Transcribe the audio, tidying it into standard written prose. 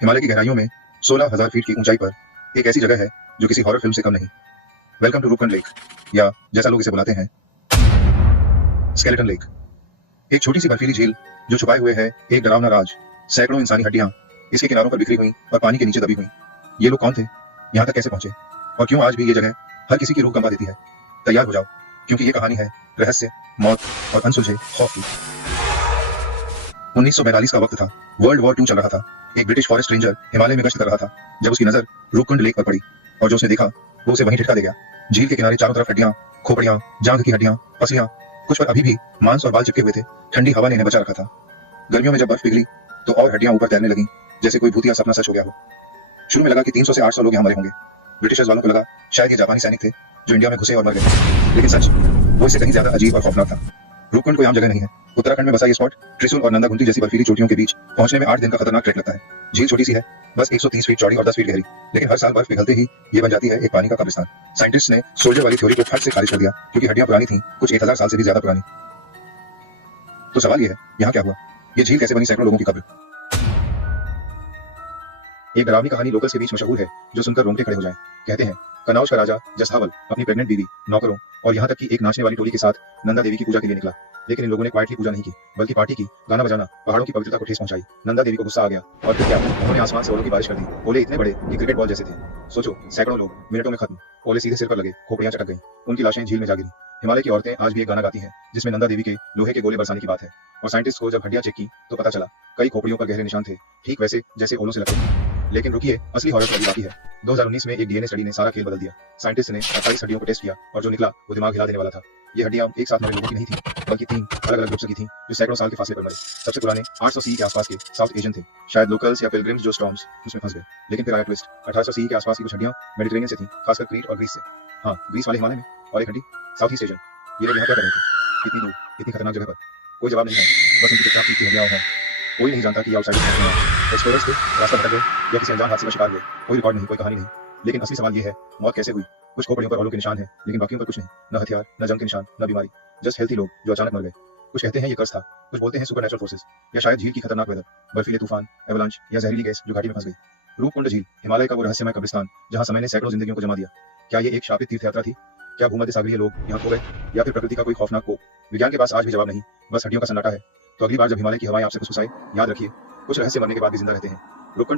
हिमालय की गहराइयों में 16,000 फीट की ऊंचाई पर एक ऐसी जगह है जो किसी हॉरर फिल्म से कम नहीं। वेलकम टू रूपकुंड लेक, या जैसा लोग इसे बुलाते हैं, स्केलेटन लेक। एक छोटी सी बर्फीली झील जो छुपाए हुए है एक डरावना राज। सैकड़ों इंसानी हड्डियां इसके किनारों पर बिखरी हुई और पानी के नीचे दबी हुई। ये लोग कौन थे, यहाँ तक कैसे पहुंचे, और क्यों आज भी ये जगह हर किसी की रूह कंपा देती है। तैयार हो जाओ, क्योंकि ये कहानी है रहस्य, मौत और अनसुलझे खौफ की। 1942 का वक्त था। वर्ल्ड वॉर 2 चल रहा था। एक ब्रिटिश फॉरेस्ट रेंजर हिमालय में गश्त कर रहा था जब उसकी नजर रूपकुंड लेक पर पड़ी, और जो उसने देखा वो उसे वहीं ठिठका दे गया। झील के किनारे चारों तरफ हड्डियां, खोपड़ियां, जांघ की हड्डियां, पसलियां, कुछ पर अभी भी मांस और बाल चिपके हुए थे। ठंडी हवा ने इन्हें बचा रखा था। गर्मियों में जब बर्फ पिघली तो और हड्डियां ऊपर तैरने लगी, जैसे कोई भूतिया सपना सच हो गया हो। शुरू में लगा कि 300 से 800 लोग यहाँ मरे होंगे। ब्रिटिशर्स वालों को लगा शायद ये जापानी सैनिक थे जो इंडिया में घुसे और मर गए, लेकिन सच वो इससे कहीं ज्यादा अजीब और खौफनाक था। रूपकुंड कोई आम जगह नहीं है। उत्तराखंड में बसा ये स्पॉट त्रिशूल और नंदागुंती जैसी बर्फीली चोटियों के बीच पहुंचने में 8 दिन का खतरनाक ट्रैक लगता है। झील छोटी सी है, बस 130 फीट चौड़ी और 10 फीट गहरी, लेकिन हर साल बर्फ पिघलते ही ये बन जाती है एक पानी का कब्रिस्तान। साइंटिस्ट ने सोल्जर वाली थ्योरी को फट से खारिज कर दिया, क्योंकि हड्डियां पुरानी थीं, कुछ 1000 साल से भी ज्यादा पुरानी। तो सवाल ये है, यहाँ क्या हुआ? ये झील कैसे बनी सैकड़ों लोगों की कब्र? एक डरावनी कहानी लोकल्स के बीच मशहूर है जो सुनकर रोंगटे खड़े हो जाएं। कहते हैं कनौज का राजा जसहावल अपनी प्रेग्नेंट बीवी, नौकरों और यहाँ तक कि एक नाचने वाली टोली के साथ नंदा देवी की पूजा के लिए निकला। लेकिन इन लोगों ने क्वाइटली पूजा नहीं की, बल्कि पार्टी की, गाना बजाना, पहाड़ों की पवित्रता को ठेस पहुंचाई। नंदा देवी को गुस्सा आ गया, और फिर क्या, उन्होंने आसमान से ओलों की बारिश कर दी। ओले इतने बड़े कि क्रिकेट बॉल जैसे थे। सोचो, सैकड़ों लोग, मिनटों में खत्म। ओले सीधे सिर पर लगे, खोपड़ियां चटक गईं, उनकी लाशें झील में जा गिरी। हिमालय की औरतें आज भी एक गाना गाती हैं जिसमें नंदा देवी के लोहे के गोले बरसाने की बात है। और साइंटिस्ट को जब हड्डियां चेक की तो पता चला कई खोपड़ियों पर गहरे निशान थे, ठीक वैसे जैसे ओलों से लगे। लेकिन रुकिए, असली हॉरर अभी बाकी है। 2019 में एक डीएनए स्टडी ने सारा खेल बदल दिया। साइंटिस्ट ने 28 हड्डियों को टेस्ट किया, और जो निकला वो दिमाग हिला देने वाला था। ये हड्डियां एक साथ मरे लोगों की नहीं थी, बल्कि 3 अलग अलग ग्रुप्स की थीं जो सैकड़ों साल के फासले पर मरे। सबसे पुराने 800 सीई के आसपास के साउथ एशियन थे, शायद लोकल्स या पिलग्रिम्स जो स्टॉर्म्स उसमें फंस गए। लेकिन फिर आया ट्विस्ट। 1800 सीई के आसपास की कुछ हड्डियां मेडिटेरेनियन से थीं, खासकर क्रीट और ग्रीस से। हाँ, ग्रीस वाले हिमालय में, और एक हड्डी साउथ ईस्ट एशियन। ये लोग यहाँ क्या कर रहे थे इतनी दूर, इतनी खतरनाक जगह पर? कोई जवाब नहीं है, बस उनकी चुपचाप की हड्डियां हैं। कोई नहीं जानता कि आउटसाइडर्स कौन हैं। एक्सप्लोरर्स थे, रास्ता भटक गए, या किसी अनजान हादसे का शिकार हुए। कोई रिकॉर्ड नहीं, कोई कहानी नहीं। लेकिन असली सवाल ये है, मौत कैसे हुई? कुछ खोपड़ियों पर ओलों के निशान हैं, लेकिन बाकियों पर कुछ नहीं। न हथियार, न जंग के निशान, न बीमारी, जस्ट हेल्थी लोग जो अचानक मर गए। कुछ कहते हैं ये कर्स था, कुछ बोलते हैं सुपरनैचुरल फोर्सेस, या शायद झील की खतरनाक वेदर, बर्फीले तूफान, एवलांच या जहरीली गैस जो घाटी में फंस गई। रूपकुंड झील, हिमालय का वो रहस्यमय कब्रिस्तान जहाँ समय ने सैकड़ों जिंदगियों को जमा दिया। क्या ये एक शापित तीर्थ यात्रा थी? क्या भूमध्य सागरीय लोग यहाँ खो गए, या फिर प्रकृति का कोई खौफनाक कोप? विज्ञान के पास आज भी जवाब नहीं, बस हड्डियों का सन्नाटा है। तो अगली बार जब हिमालय की हवाएं आपसे फुसफुसाए, याद रखिए, कुछ रहस्य मरने के बाद भी जिंदा रहते हैं। रूपकुंड